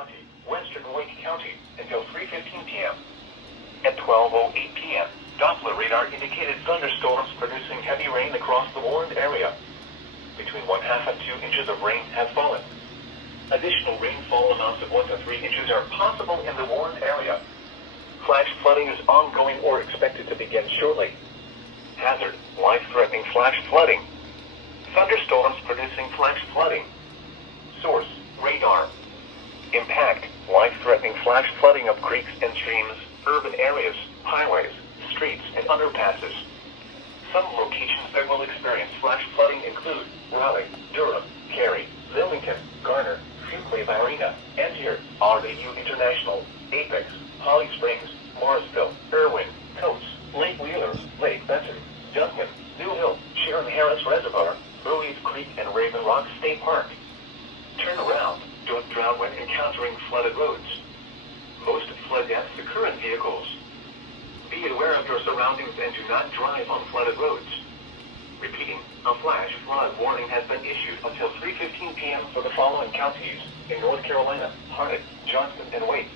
County, western Wake County, until 3:15 p.m. At 12:08 p.m., Doppler radar indicated thunderstorms producing heavy rain across the warned area. Between 1/2 and 2 inches of rain have fallen. Additional rainfall amounts of 1 to 3 inches are possible in the warned area. Flash flooding is ongoing or expected to begin shortly. Hazard, life-threatening flash flooding. Thunderstorms producing flash flooding. Source, radar. Impact, life-threatening flash flooding of creeks and streams, urban areas, highways, streets, and underpasses. Some locations that will experience flash flooding include Raleigh, Durham, Cary, Wilmington, Garner, Fuquay Varina, Angier, RDU International, Apex, Holly Springs, Morrisville, Irwin, Coates, Lake Wheeler, Lake Benton, Duncan, New Hill, Sharon Harris Reservoir, Ruiz Creek, and Raven Rock State Park. Turn around. Don't drown when encountering flooded roads. Most flood deaths occur in vehicles. Be aware of your surroundings and do not drive on flooded roads. Repeating, a flash flood warning has been issued until 3:15 p.m. for the following counties in North Carolina: Harnett, Johnson, and Wake.